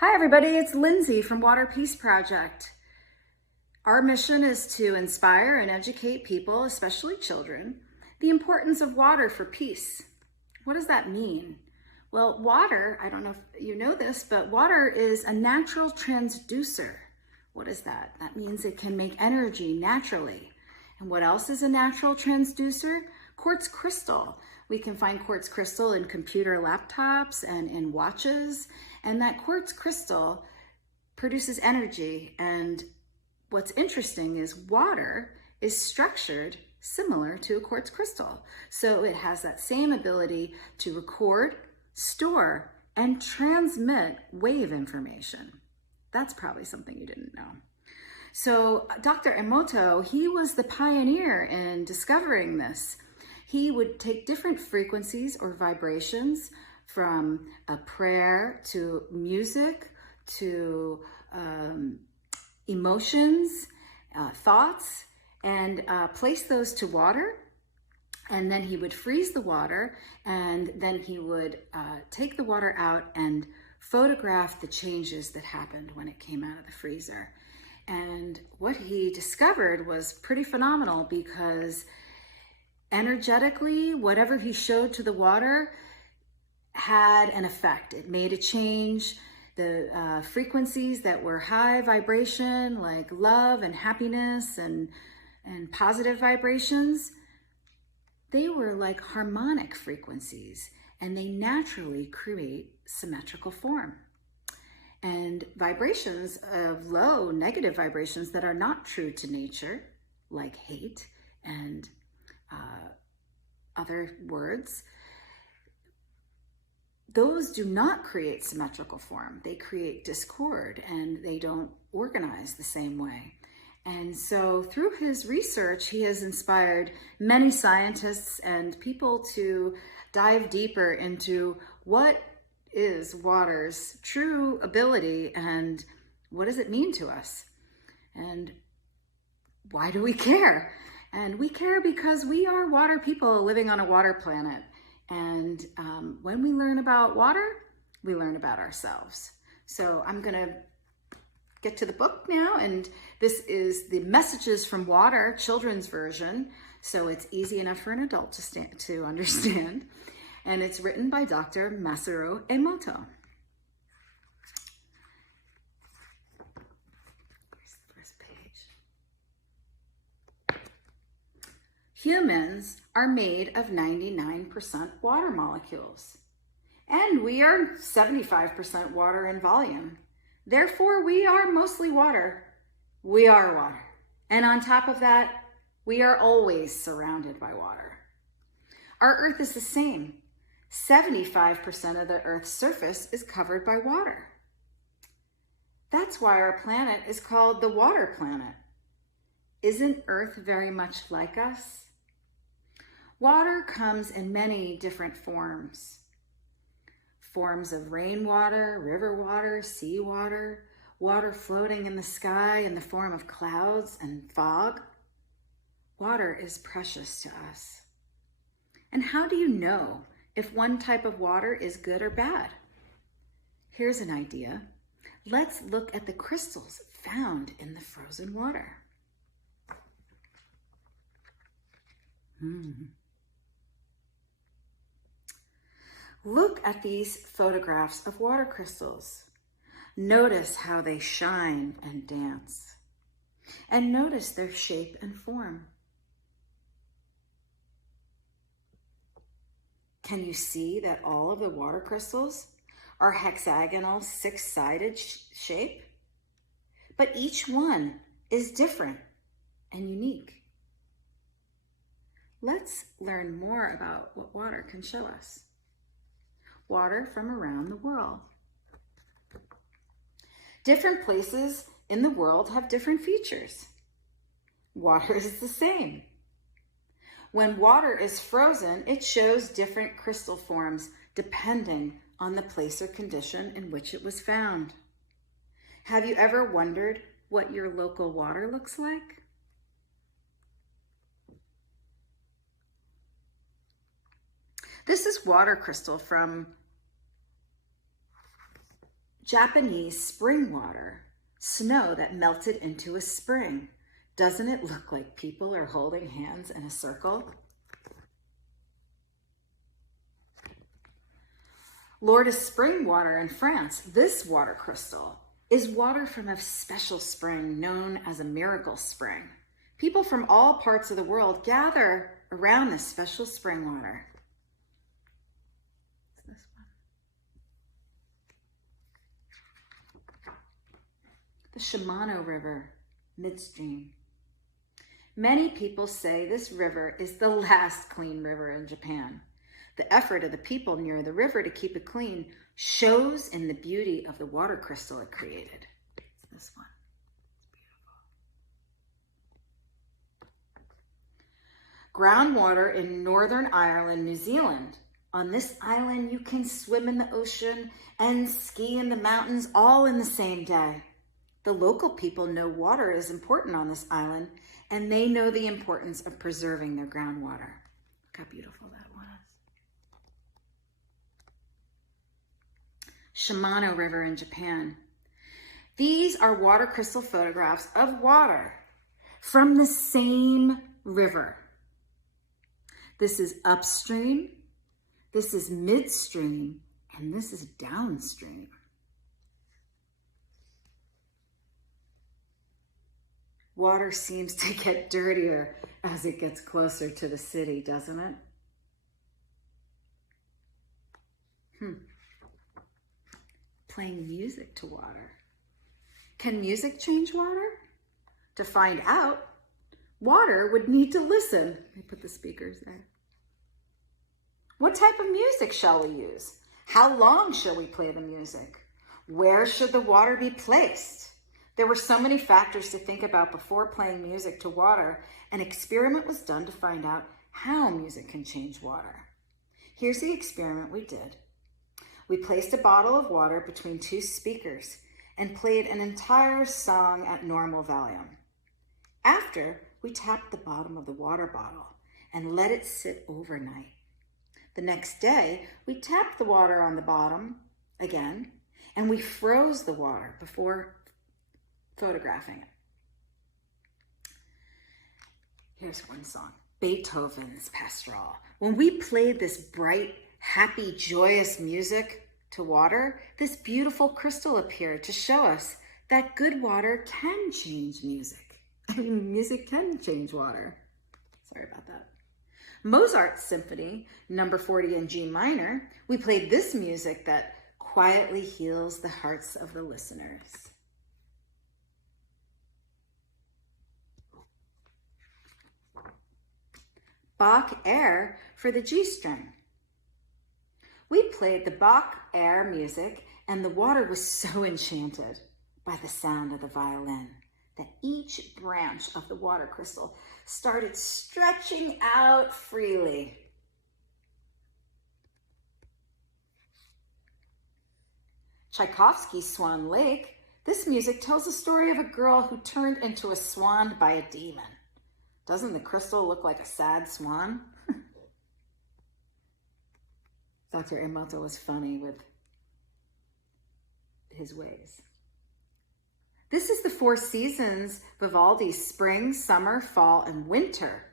Hi everybody, it's Lindsay from Water Peace Project. Our mission is to inspire and educate people, especially children, the importance of water for peace. What does that mean? Well, water, I don't know if you know this, but water is a natural transducer. What is that? That means it can make energy naturally. And what else is a natural transducer? Quartz crystal. We can find quartz crystal in computer laptops and in watches. And that quartz crystal produces energy. And what's interesting is water is structured similar to a quartz crystal. So it has that same ability to record, store, and transmit wave information. That's probably something you didn't know. So Dr. Emoto, he was the pioneer in discovering this. He would take different frequencies or vibrations from a prayer to music to emotions, thoughts, and place those to water. And then he would freeze the water, and then he would take the water out and photograph the changes that happened when it came out of the freezer. And what he discovered was pretty phenomenal, because energetically, whatever he showed to the water had an effect. It made a change. The frequencies that were high vibration, like love and happiness and positive vibrations, they were like harmonic frequencies, and they naturally create symmetrical form. And vibrations of low, negative vibrations that are not true to nature, like hate and other words, those do not create symmetrical form. They create discord, and they don't organize the same way. And so through his research, he has inspired many scientists and people to dive deeper into what is water's true ability and what does it mean to us, and why do we care? And we care because we are water people living on a water planet. And when we learn about water, we learn about ourselves. So I'm gonna get to the book now, and this is the Messages from Water children's version, so it's easy enough for an adult to understand. And it's written by Dr. Masaru Emoto. Here's the first page. Humans are made of 99% water molecules, and we are 75% water in volume. Therefore, we are mostly water. We are water. And on top of that, we are always surrounded by water. Our Earth is the same. 75% of the Earth's surface is covered by water. That's why our planet is called the water planet. Isn't Earth very much like us? Water comes in many different forms. Forms of rainwater, river water, seawater, water floating in the sky in the form of clouds and fog. Water is precious to us. And how do you know if one type of water is good or bad? Here's an idea. Let's look at the crystals found in the frozen water. Look at these photographs of water crystals. Notice how they shine and dance. And notice their shape and form. Can you see that all of the water crystals are hexagonal, six-sided shape? But each one is different and unique. Let's learn more about what water can show us. Water from around the world. Different places in the world have different features. Water is the same. When water is frozen, it shows different crystal forms depending on the place or condition in which it was found. Have you ever wondered what your local water looks like? This is water crystal from Japanese spring water, snow that melted into a spring. Doesn't it look like people are holding hands in a circle? Lourdes spring water in France. This water crystal is water from a special spring known as a miracle spring. People from all parts of the world gather around this special spring water. It's this one. The Shimano River, midstream. Many people say this river is the last clean river in Japan. The effort of the people near the river to keep it clean shows in the beauty of the water crystal it created. It's this one. It's beautiful. Groundwater in Northern Ireland, New Zealand. On this island, you can swim in the ocean and ski in the mountains all in the same day. The local people know water is important on this island, and they know the importance of preserving their groundwater. Look how beautiful that one is. Shimano River in Japan. These are water crystal photographs of water from the same river. This is upstream, this is midstream, and this is downstream. Water seems to get dirtier as it gets closer to the city, doesn't it? Playing music to water. Can music change water? To find out, water would need to listen. Let me put the speakers there. What type of music shall we use? How long shall we play the music? Where should the water be placed? There were so many factors to think about before playing music to water. An experiment was done to find out how music can change water. Here's the experiment we did. We placed a bottle of water between two speakers and played an entire song at normal volume. After, we tapped the bottom of the water bottle and let it sit overnight. The next day, we tapped the water on the bottom again, and we froze the water before photographing it. Here's one song, Beethoven's Pastoral. When we played this bright, happy, joyous music to water, this beautiful crystal appeared to show us that good water can change music. I mean, music can change water. Sorry about that. Mozart's Symphony, number 40 in G minor, we played this music that quietly heals the hearts of the listeners. Bach Air for the G string. We played the Bach Air music, and the water was so enchanted by the sound of the violin that each branch of the water crystal started stretching out freely. Tchaikovsky's Swan Lake. This music tells the story of a girl who turned into a swan by a demon. Doesn't the crystal look like a sad swan? Dr. Emoto was funny with his ways. This is the four seasons, Vivaldi's spring, summer, fall, and winter.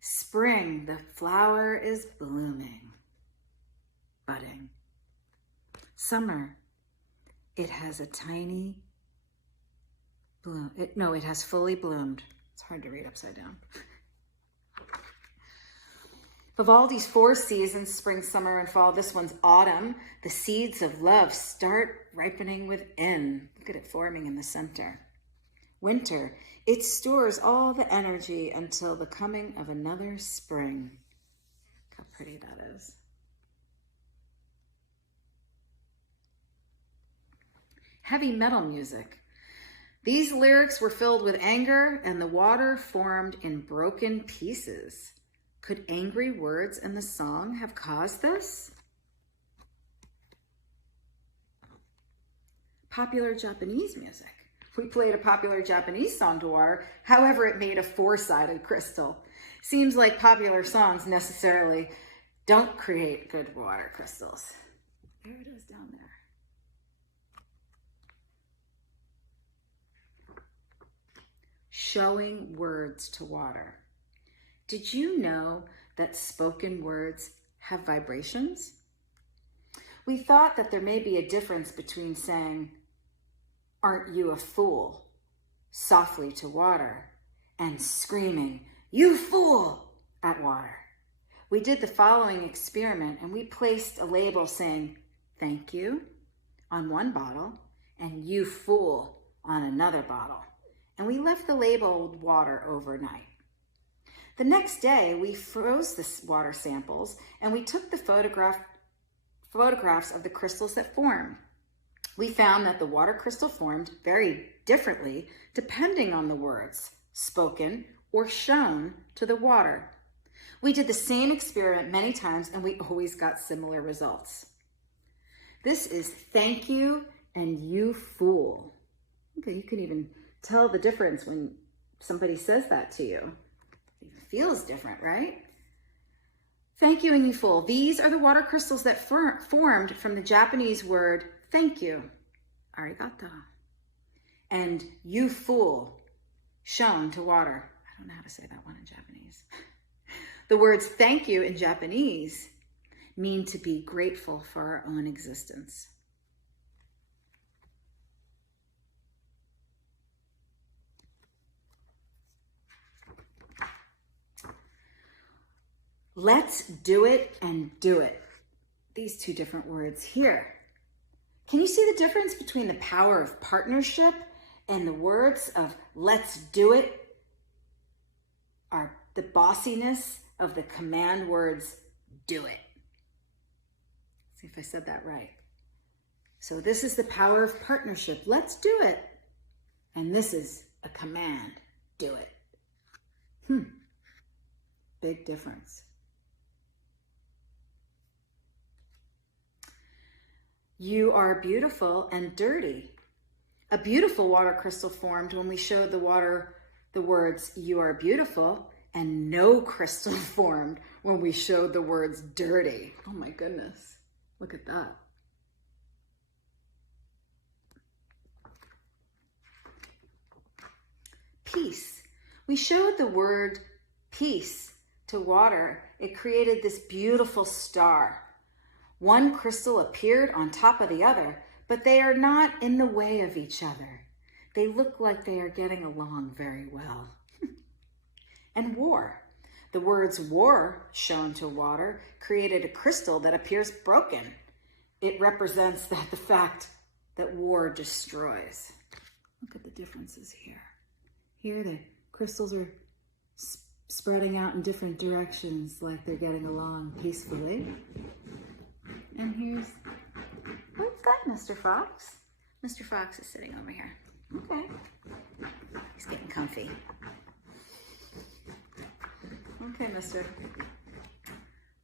Spring, the flower is blooming, budding. Summer, it has a tiny bloom. It has fully bloomed. It's hard to read upside down. Vivaldi's four seasons, spring, summer, and fall. This one's autumn. The seeds of love start ripening within. Look at it forming in the center. Winter, it stores all the energy until the coming of another spring. Look how pretty that is. Heavy metal music. These lyrics were filled with anger, and the water formed in broken pieces. Could angry words in the song have caused this? Popular Japanese music. We played a popular Japanese song to water, however it made a four-sided crystal. Seems like popular songs necessarily don't create good water crystals. There it is down there. showing words to water. Did you know that spoken words have vibrations? We thought that there may be a difference between saying, "Aren't you a fool?" softly to water, and screaming, "You fool!" at water. We did the following experiment, and we placed a label saying, "Thank you" on one bottle and "You fool" on another bottle. And we left the labeled water overnight. The next day, we froze the water samples and we took the photographs of the crystals that formed. We found that the water crystal formed very differently depending on the words spoken or shown to the water. We did the same experiment many times and we always got similar results. This is "Thank you" and "You fool." Okay, you can even tell the difference when somebody says that to you. It feels different, right? Thank you and "You fool." These are the water crystals that formed from the Japanese word "thank you," arigato, and "you fool," shown to water. I don't know how to say that one in Japanese. The words "thank you" in Japanese mean to be grateful for our own existence. Let's do it and do it. These two different words here. Can you see the difference between the power of partnership and the words of "let's do it" are the bossiness of the command words "do it"? Let's see if I said that right. So this is the power of partnership. Let's do it. And this is a command. Do it. Big difference. You are beautiful and dirty. A beautiful water crystal formed when we showed the water the words "you are beautiful," and no crystal formed when we showed the words "dirty." Oh my goodness, look at that. Peace. We showed the word peace to water. It created this beautiful star. One crystal appeared on top of the other, but they are not in the way of each other. They look like they are getting along very well. And war. The words "war" shown to water created a crystal that appears broken. It represents the fact that war destroys. Look at the differences here. Here the crystals are spreading out in different directions like they're getting along peacefully. And here's, what's that, Mr. Fox? Mr. Fox is sitting over here. Okay. He's getting comfy. Okay, mister.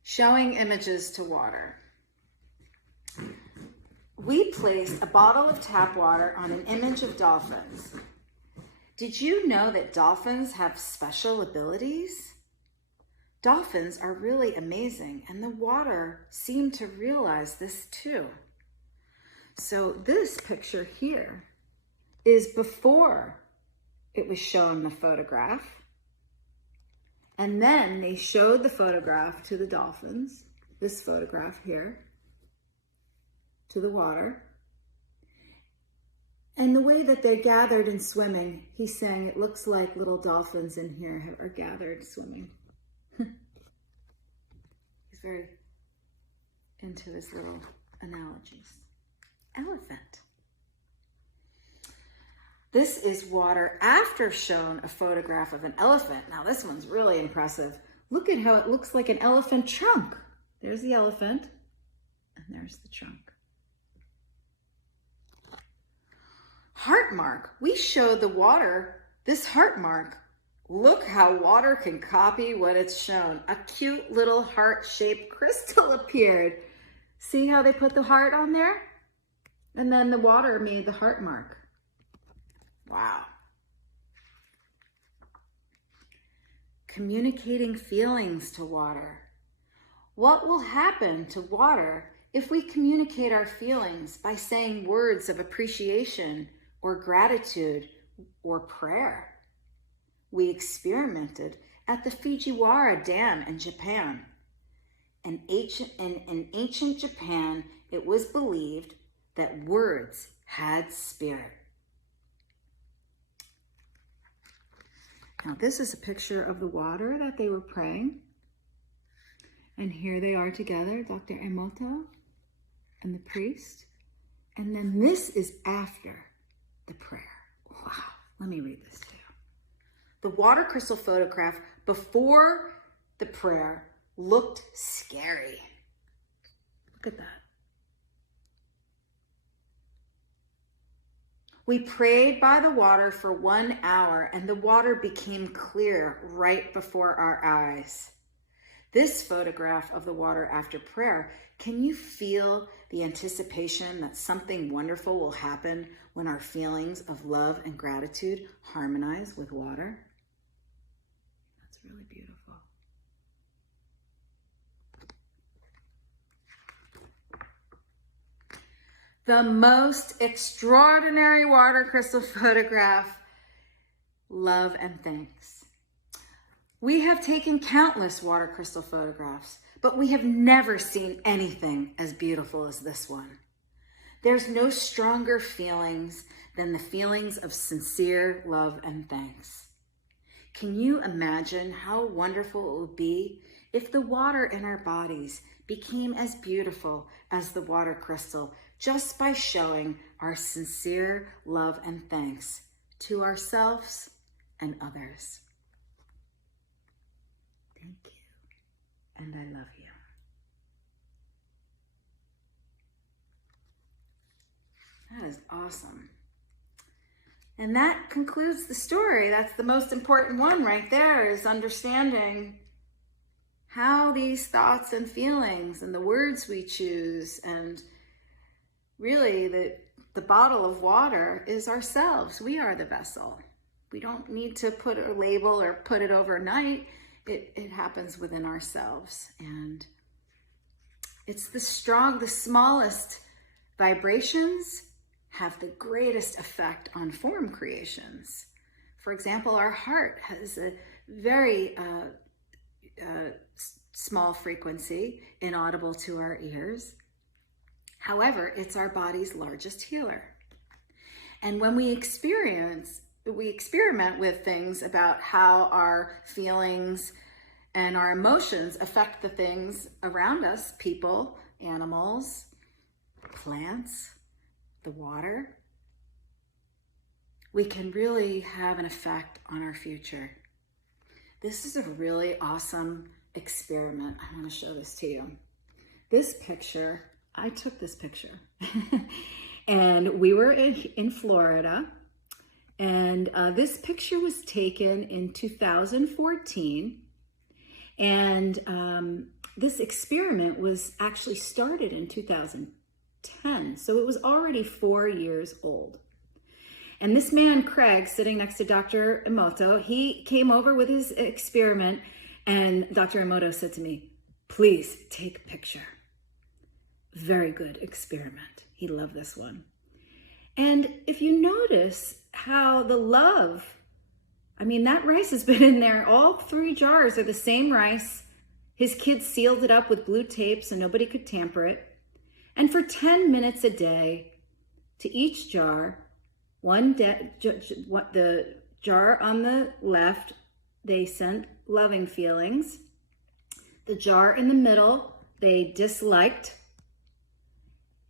Showing images to water. We placed a bottle of tap water on an image of dolphins. Did you know that dolphins have special abilities? Dolphins are really amazing, and the water seemed to realize this too. So this picture here is before it was shown the photograph. And then they showed the photograph to the dolphins, this photograph here, to the water. And the way that they're gathered and swimming, he's saying it looks like little dolphins in here are gathered swimming. He's very into his little analogies. Elephant. This is water after shown a photograph of an elephant. Now this one's really impressive. Look at how it looks like an elephant trunk. There's the elephant, and there's the trunk. Heart mark. We showed the water this heart mark. Look how water can copy what it's shown. A cute little heart-shaped crystal appeared. See how they put the heart on there? And then the water made the heart mark. Wow. Communicating feelings to water. What will happen to water if we communicate our feelings by saying words of appreciation or gratitude or prayer? we experimented at the Fujiwara Dam in Japan. In ancient Japan, it was believed that words had spirit. Now, this is a picture of the water that they were praying. And here they are together, Dr. Emoto and the priest. And then this is after the prayer. Wow, let me read this to you. The water crystal photograph before the prayer looked scary. Look at that. We prayed by the water for 1 hour, and the water became clear right before our eyes. This photograph of the water after prayer, can you feel the anticipation that something wonderful will happen when our feelings of love and gratitude harmonize with water? That's really beautiful. The most extraordinary water crystal photograph, love and thanks. We have taken countless water crystal photographs, but we have never seen anything as beautiful as this one. There's no stronger feelings than the feelings of sincere love and thanks. Can you imagine how wonderful it would be if the water in our bodies became as beautiful as the water crystal just by showing our sincere love and thanks to ourselves and others? Thank you, and I love you. That is awesome. And that concludes the story. That's the most important one right there, is understanding how these thoughts and feelings and the words we choose, and really the bottle of water is ourselves. We are the vessel. We don't need to put a label or put it overnight. It happens within ourselves. And it's the smallest vibrations have the greatest effect on form creations. For example, our heart has a very small frequency, inaudible to our ears. However, it's our body's largest healer. And when we experiment with things about how our feelings and our emotions affect the things around us, people, animals, plants, the water, we can really have an effect on our future. This is a really awesome experiment. I want to show this to you. This picture, I took this picture and we were in Florida, and this picture was taken in 2014, and this experiment was actually started in 2010, so it was already 4 years old. And this man, Craig, sitting next to Dr. Emoto, he came over with his experiment, and Dr. Emoto said to me, "Please take a picture." Very good experiment. He loved this one. And if you notice how the love, that rice has been in there. All 3 jars are the same rice. His kids sealed it up with blue tape so nobody could tamper it. And for 10 minutes a day, to each jar, the jar on the left, they sent loving feelings. The jar in the middle, they disliked.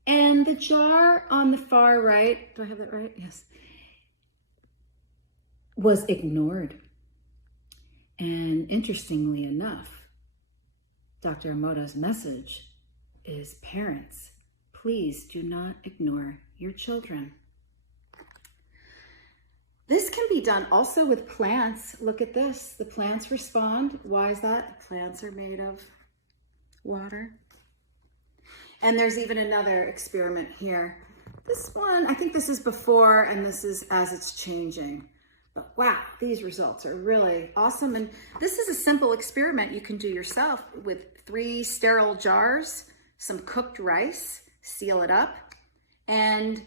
And the jar on the far right, do I have that right? Yes. Was ignored. And interestingly enough, Dr. Emoto's message is, parents, please do not ignore your children. This can be done also with plants. Look at this. The plants respond. Why is that? Plants are made of water. And there's even another experiment here. This one, I think this is before, and this is as it's changing. But wow, these results are really awesome. And this is a simple experiment you can do yourself with 3 sterile jars, some cooked rice, seal it up, and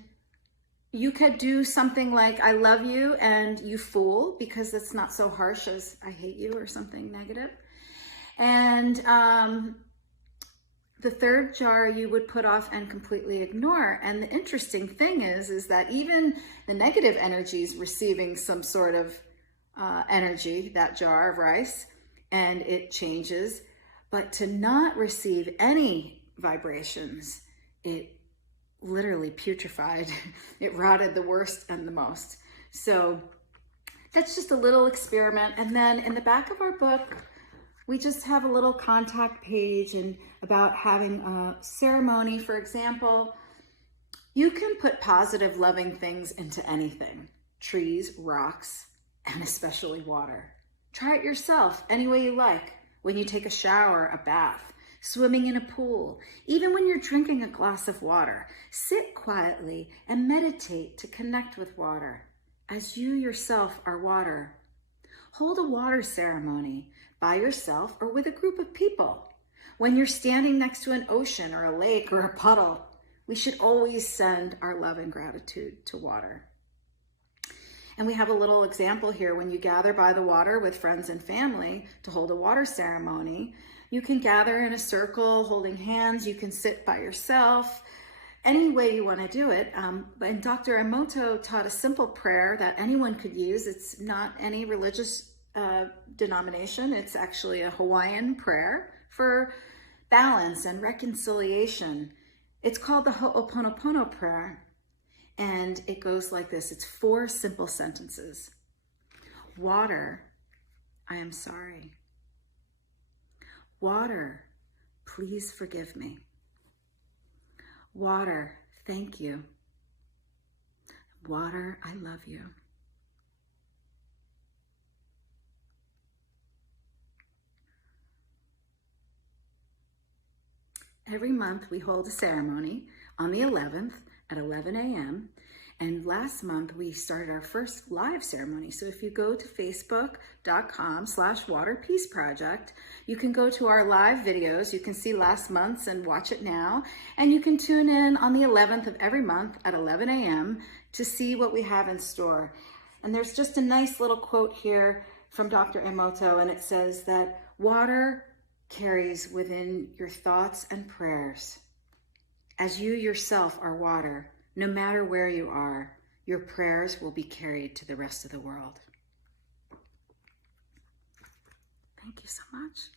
You could do something like, I love you and you fool, because it's not so harsh as I hate you or something negative. And the third jar you would put off and completely ignore. And the interesting thing is that even the negative energy is receiving some sort of energy, that jar of rice, and it changes. But to not receive any vibrations, it literally putrefied. It rotted the worst and the most. So that's just a little experiment. And then in the back of our book, we just have a little contact page and about having a ceremony. For example, you can put positive, loving things into anything: trees, rocks, and especially water. Try it yourself any way you like. When you take a shower, a bath, swimming in a pool, even when you're drinking a glass of water, sit quietly and meditate to connect with water, as you yourself are water. Hold a water ceremony by yourself or with a group of people. When you're standing next to an ocean or a lake or a puddle, we should always send our love and gratitude to water. And we have a little example here. When you gather by the water with friends and family to hold a water ceremony, you can gather in a circle holding hands. You can sit by yourself, any way you want to do it. And Dr. Emoto taught a simple prayer that anyone could use. It's not any religious denomination. It's actually a Hawaiian prayer for balance and reconciliation. It's called the Ho'oponopono prayer. And it goes like this. It's 4 simple sentences. Water, I am sorry. Water, please forgive me. Water, thank you. Water, I love you. Every month we hold a ceremony on the 11th at 11 a.m. And last month we started our first live ceremony. So if you go to facebook.com/waterpeaceproject, you can go to our live videos. You can see last month's and watch it now. And you can tune in on the 11th of every month at 11 a.m. to see what we have in store. And there's just a nice little quote here from Dr. Emoto, and it says that water carries within your thoughts and prayers. As you yourself are water, no matter where you are, your prayers will be carried to the rest of the world. Thank you so much.